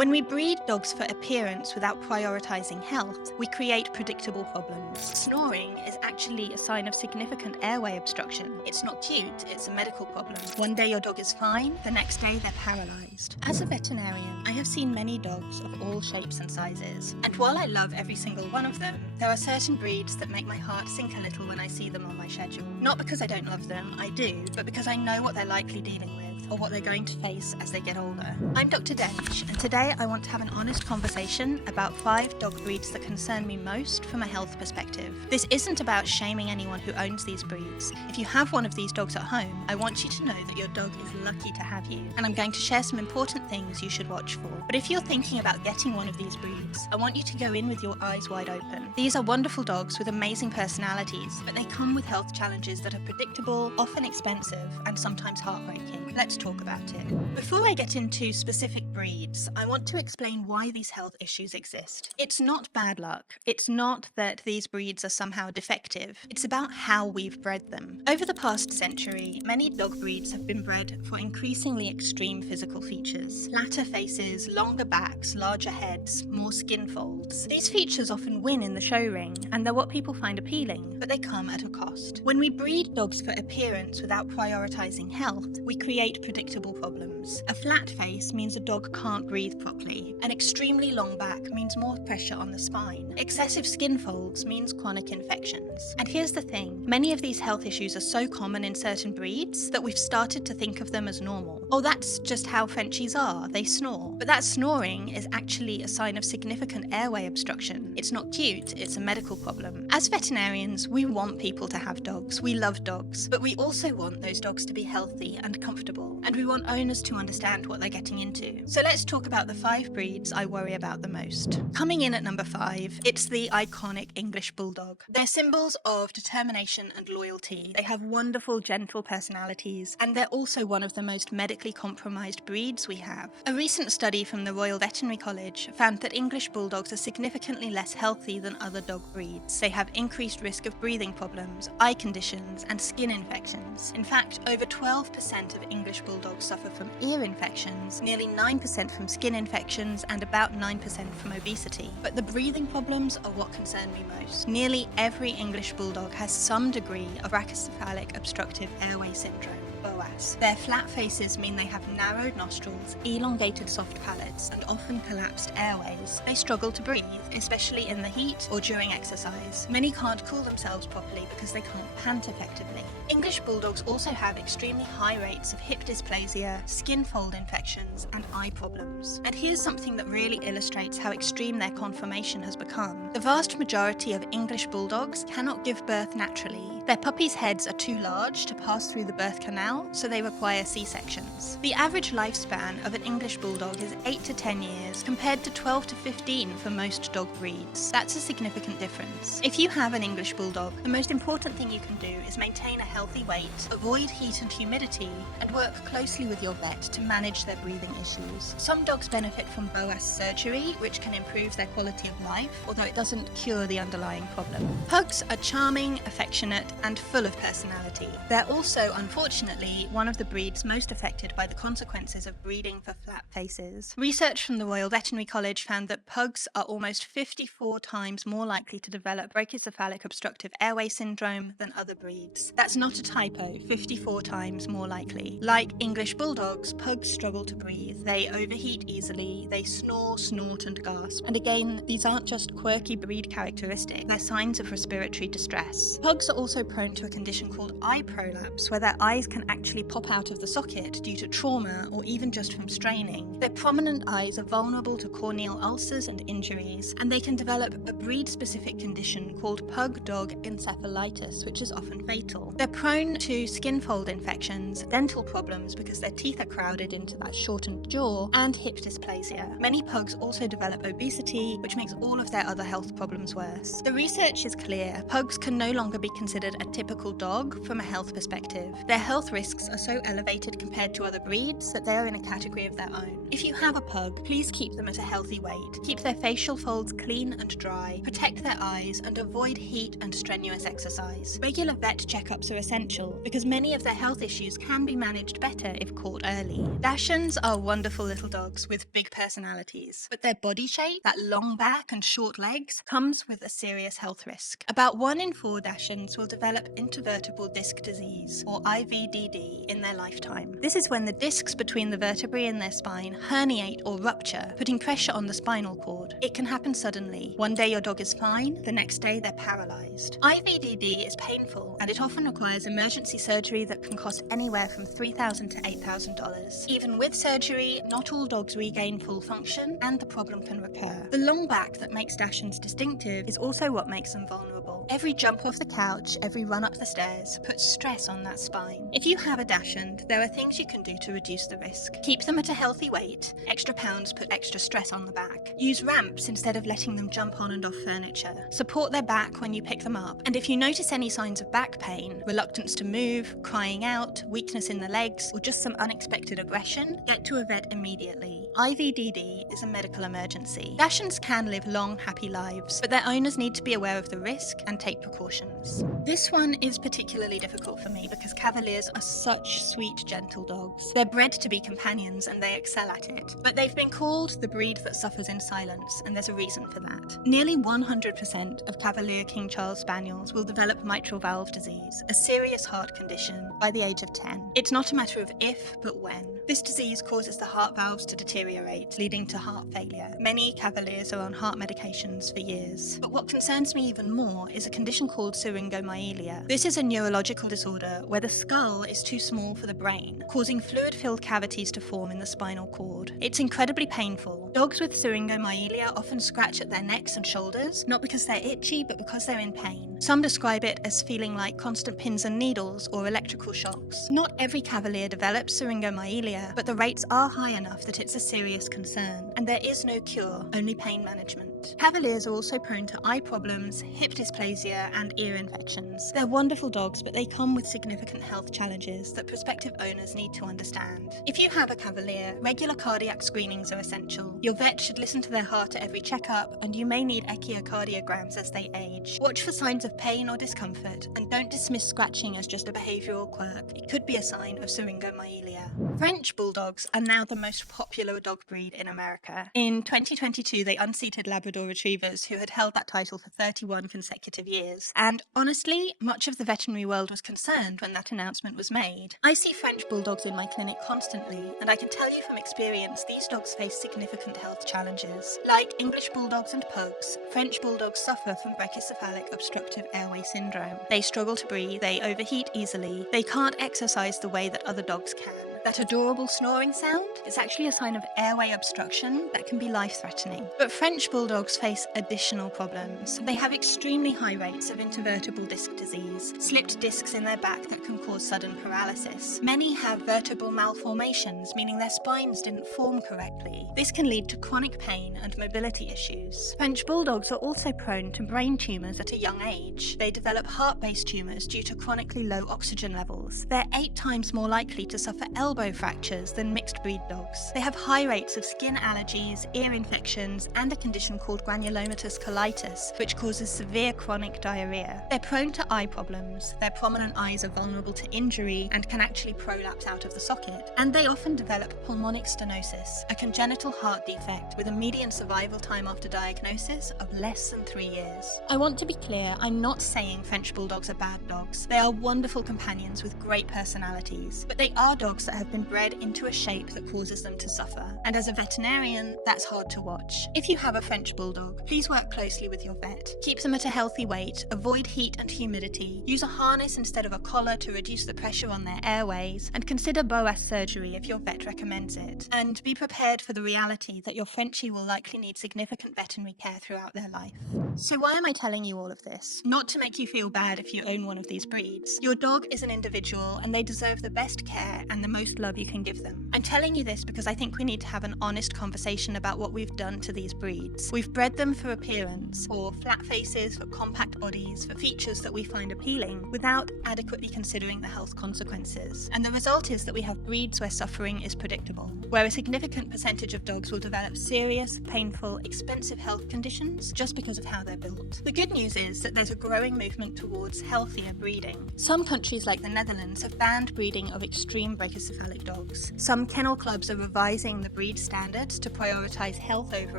When we breed dogs for appearance without prioritizing health, we create predictable problems. Snoring is actually a sign of significant airway obstruction. It's not cute, it's a medical problem. One day your dog is fine, the next day they're paralyzed. As a veterinarian, I have seen many dogs of all shapes and sizes. And while I love every single one of them, there are certain breeds that make my heart sink a little when I see them on my schedule. Not because I don't love them, I do, but because I know what they're likely dealing with, or what they're going to face as they get older. I'm Dr. Dench, and today I want to have an honest conversation about 5 dog breeds that concern me most from a health perspective. This isn't about shaming anyone who owns these breeds. If you have one of these dogs at home, I want you to know that your dog is lucky to have you, and I'm going to share some important things you should watch for. But if you're thinking about getting one of these breeds, I want you to go in with your eyes wide open. These are wonderful dogs with amazing personalities, but they come with health challenges that are predictable, often expensive, and sometimes heartbreaking. Let's talk about it. Before I get into specific breeds, I want to explain why these health issues exist. It's not bad luck. It's not that these breeds are somehow defective. It's about how we've bred them. Over the past century, many dog breeds have been bred for increasingly extreme physical features. Flatter faces, longer backs, larger heads, more skin folds. These features often win in the show ring, and they're what people find appealing, but they come at a cost. When we breed dogs for appearance without prioritizing health, we create predictable problems. A flat face means a dog can't breathe properly. An extremely long back means more pressure on the spine. Excessive skin folds means chronic infections. And here's the thing, many of these health issues are so common in certain breeds that we've started to think of them as normal. Oh, that's just how Frenchies are, they snore. But that snoring is actually a sign of significant airway obstruction. It's not cute, it's a medical problem. As veterinarians, we want people to have dogs. We love dogs, but we also want those dogs to be healthy and comfortable. And we want owners to understand what they're getting into. So let's talk about the 5 breeds I worry about the most. Coming in at number 5, it's the iconic English Bulldog. They're symbols of determination and loyalty. They have wonderful, gentle personalities, and they're also one of the most medically compromised breeds we have. A recent study from the Royal Veterinary College found that English Bulldogs are significantly less healthy than other dog breeds. They have increased risk of breathing problems, eye conditions, and skin infections. In fact, over 12% of English Bulldogs suffer from ear infections, nearly 9% from skin infections, and about 9% from obesity. But the breathing problems are what concern me most. Nearly every English Bulldog has some degree of brachycephalic obstructive airway syndrome, BOAS. Their flat faces mean they have narrowed nostrils, elongated soft palates, and often collapsed airways. They struggle to breathe, especially in the heat or during exercise. Many can't cool themselves properly because they can't pant effectively. English Bulldogs also have extremely high rates of hip dysplasia, skin fold infections, and eye problems. And here's something that really illustrates how extreme their conformation has become. The vast majority of English Bulldogs cannot give birth naturally. Their puppies' heads are too large to pass through the birth canal, so they require C-sections. The average lifespan of an English Bulldog is 8 to 10 years, compared to 12 to 15 for most dog breeds. That's a significant difference. If you have an English Bulldog, the most important thing you can do is maintain a healthy weight, avoid heat and humidity, and work closely with your vet to manage their breathing issues. Some dogs benefit from BOAS surgery, which can improve their quality of life, although it doesn't cure the underlying problem. Pugs are charming, affectionate, and full of personality. They're also, unfortunately, one of the breeds most affected by the consequences of breeding for flat faces. Research from the Royal Veterinary College found that pugs are almost 54 times more likely to develop brachycephalic obstructive airway syndrome than other breeds. That's not a typo, 54 times more likely. Like English Bulldogs, pugs struggle to breathe. They overheat easily, they snore, snort, and gasp. And again, these aren't just quirky breed characteristics, they're signs of respiratory distress. Pugs are also prone to a condition called eye prolapse, where their eyes can actually pop out of the socket due to trauma or even just from straining. Their prominent eyes are vulnerable to corneal ulcers and injuries, and they can develop a breed-specific condition called pug-dog encephalitis, which is often fatal. They're prone to skin fold infections, dental problems because their teeth are crowded into that shortened jaw, and hip dysplasia. Many pugs also develop obesity, which makes all of their other health problems worse. The research is clear. Pugs can no longer be considered a typical dog from a health perspective. Their health risks risks are so elevated compared to other breeds that they are in a category of their own. If you have a pug, please keep them at a healthy weight. Keep their facial folds clean and dry, protect their eyes, and avoid heat and strenuous exercise. Regular vet checkups are essential because many of their health issues can be managed better if caught early. Dachshunds are wonderful little dogs with big personalities, but their body shape, that long back and short legs, comes with a serious health risk. About 1 in 4 Dachshunds will develop intervertebral disc disease, or IVDD, in their lifetime. This is when the discs between the vertebrae in their spine herniate or rupture, putting pressure on the spinal cord. It can happen suddenly. One day your dog is fine, the next day they're paralyzed. IVDD is painful, and it often requires emergency surgery that can cost anywhere from $3,000 to $8,000. Even with surgery, not all dogs regain full function, and the problem can recur. The long back that makes Dachshunds distinctive is also what makes them vulnerable. Every jump off the couch, every run up the stairs, puts stress on that spine. If you have a Dachshund, there are things you can do to reduce the risk. Keep them at a healthy weight. Extra pounds put extra stress on the back. Use ramps instead of letting them jump on and off furniture. Support their back when you pick them up. And if you notice any signs of back pain, reluctance to move, crying out, weakness in the legs, or just some unexpected aggression, get to a vet immediately. IVDD is a medical emergency. Dachshunds can live long, happy lives, but their owners need to be aware of the risk and take precautions. This one is particularly difficult for me because Cavaliers are such sweet, gentle dogs. They're bred to be companions and they excel at it. But they've been called the breed that suffers in silence, and there's a reason for that. Nearly 100% of Cavalier King Charles Spaniels will develop mitral valve disease, a serious heart condition, by the age of 10. It's not a matter of if, but when. This disease causes the heart valves to deteriorate, leading to heart failure. Many Cavaliers are on heart medications for years. But what concerns me even more is a condition called syringomyelia. This is a neurological disorder where the skull is too small for the brain, causing fluid-filled cavities to form in the spinal cord. It's incredibly painful. Dogs with syringomyelia often scratch at their necks and shoulders, not because they're itchy, but because they're in pain. Some describe it as feeling like constant pins and needles or electrical shocks. Not every Cavalier develops syringomyelia, but the rates are high enough that it's a serious concern, and there is no cure, only pain management. Cavaliers are also prone to eye problems, hip dysplasia, and ear infections. They're wonderful dogs, but they come with significant health challenges that prospective owners need to understand. If you have a Cavalier, regular cardiac screenings are essential. Your vet should listen to their heart at every checkup, and you may need echocardiograms as they age. Watch for signs of pain or discomfort, and don't dismiss scratching as just a behavioural quirk. It could be a sign of syringomyelia. French Bulldogs are now the most popular dog breed in America. In 2022, they unseated Labrador Retrievers, who had held that title for 31 consecutive years. And honestly, much of the veterinary world was concerned when that announcement was made. I see French Bulldogs in my clinic constantly, and I can tell you from experience, these dogs face significant health challenges. Like English Bulldogs and Pugs, French Bulldogs suffer from brachycephalic obstructive airway syndrome. They struggle to breathe, they overheat easily, they can't exercise the way that other dogs can. That adorable snoring sound is actually a sign of airway obstruction that can be life-threatening. But French Bulldogs face additional problems. They have extremely high rates of intervertebral disc disease, slipped discs in their back that can cause sudden paralysis. Many have vertebral malformations, meaning their spines didn't form correctly. This can lead to chronic pain and mobility issues. French Bulldogs are also prone to brain tumours at a young age. They develop heart-based tumours due to chronically low oxygen levels. They're 8 times more likely to suffer elbow fractures than mixed breed dogs. They have high rates of skin allergies, ear infections, and a condition called granulomatous colitis, which causes severe chronic diarrhea. They're prone to eye problems. Their prominent eyes are vulnerable to injury and can actually prolapse out of the socket. And they often develop pulmonic stenosis, a congenital heart defect with a median survival time after diagnosis of less than 3 years. I want to be clear, I'm not saying French Bulldogs are bad dogs. They are wonderful companions with great personalities, but they are dogs that have been bred into a shape that causes them to suffer. And as a veterinarian, that's hard to watch. If you have a French Bulldog, please work closely with your vet. Keep them at a healthy weight, avoid heat and humidity, use a harness instead of a collar to reduce the pressure on their airways, and consider BOAS surgery if your vet recommends it. And be prepared for the reality that your Frenchie will likely need significant veterinary care throughout their life. So why am I telling you all of this? Not to make you feel bad if you own one of these breeds. Your dog is an individual and they deserve the best care and the most most love you can give them. I'm telling you this because I think we need to have an honest conversation about what we've done to these breeds. We've bred them for appearance, for flat faces, for compact bodies, for features that we find appealing, without adequately considering the health consequences. And the result is that we have breeds where suffering is predictable, where a significant percentage of dogs will develop serious, painful, expensive health conditions just because of how they're built. The good news is that there's a growing movement towards healthier breeding. Some countries like the Netherlands have banned breeding of extreme brachycephalic dogs. Some kennel clubs are revising the breed standards to prioritise health over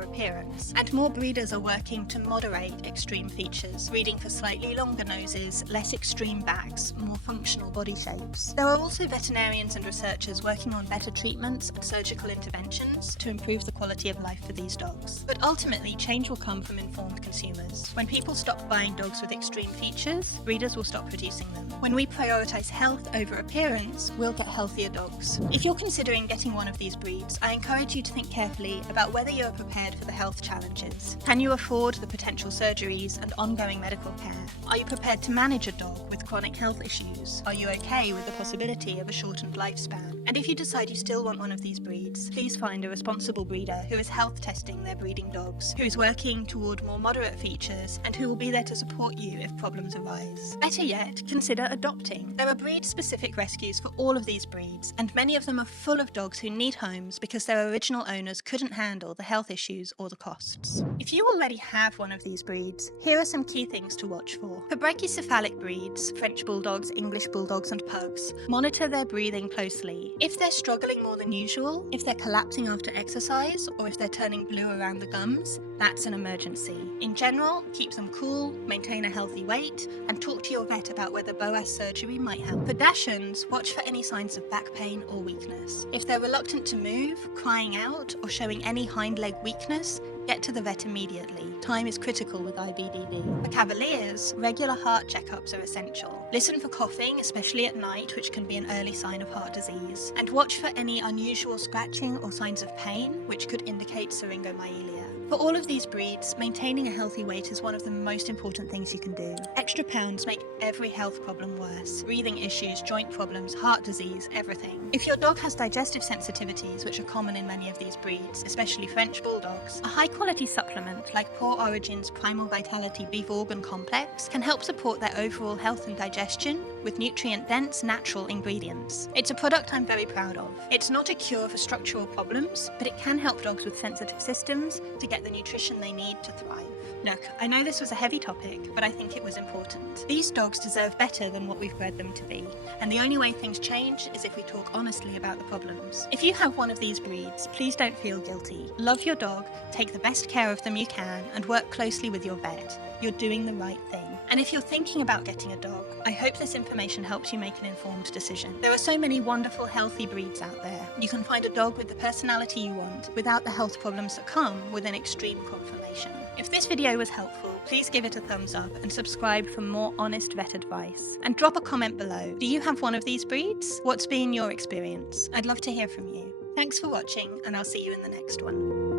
appearance, and more breeders are working to moderate extreme features, breeding for slightly longer noses, less extreme backs, more functional body shapes. There are also veterinarians and researchers working on better treatments and surgical interventions to improve the quality of life for these dogs. But ultimately, change will come from informed consumers. When people stop buying dogs with extreme features, breeders will stop producing them. When we prioritise health over appearance, we'll get healthier dogs. If you're considering getting one of these breeds, I encourage you to think carefully about whether you're prepared for the health challenges. Can you afford the potential surgeries and ongoing medical care? Are you prepared to manage a dog with chronic health issues? Are you okay with the possibility of a shortened lifespan? And if you decide you still want one of these breeds, please find a responsible breeder who is health testing their breeding dogs, who is working toward more moderate features, and who will be there to support you if problems arise. Better yet, consider adopting. There are breed-specific rescues for all of these breeds, and many of them are full of dogs who need homes because their original owners couldn't handle the health issues or the costs. If you already have one of these breeds, here are some key things to watch for. For brachycephalic breeds, French Bulldogs, English Bulldogs and Pugs, monitor their breathing closely. If they're struggling more than usual, if they're collapsing after exercise, or if they're turning blue around the gums, that's an emergency. In general, keep them cool, maintain a healthy weight, and talk to your vet about whether BOAS surgery might help. For Dachshunds, watch for any signs of back pain or weakness. If they're reluctant to move, crying out, or showing any hind leg weakness, get to the vet immediately. Time is critical with IBDD. For Cavaliers, regular heart checkups are essential. Listen for coughing, especially at night, which can be an early sign of heart disease. And watch for any unusual scratching or signs of pain, which could indicate syringomyelia. For all of these breeds, maintaining a healthy weight is one of the most important things you can do. Extra pounds make every health problem worse. Breathing issues, joint problems, heart disease, everything. If your dog has digestive sensitivities, which are common in many of these breeds, especially French Bulldogs, a high-quality supplement like PawOrigins Primal Vitality Beef Organ Complex can help support their overall health and digestion with nutrient-dense, natural ingredients. It's a product I'm very proud of. It's not a cure for structural problems, but it can help dogs with sensitive systems to get the nutrition they need to thrive. Look, I know this was a heavy topic, but I think it was important. These dogs deserve better than what we've bred them to be, and the only way things change is if we talk honestly about the problems. If you have one of these breeds, please don't feel guilty. Love your dog, take the best care of them you can, and work closely with your vet. You're doing the right thing. And if you're thinking about getting a dog, I hope this information helps you make an informed decision. There are so many wonderful, healthy breeds out there. You can find a dog with the personality you want without the health problems that come with an extreme conformation. If this video was helpful, please give it a thumbs up and subscribe for more honest vet advice. And drop a comment below. Do you have one of these breeds? What's been your experience? I'd love to hear from you. Thanks for watching, and I'll see you in the next one.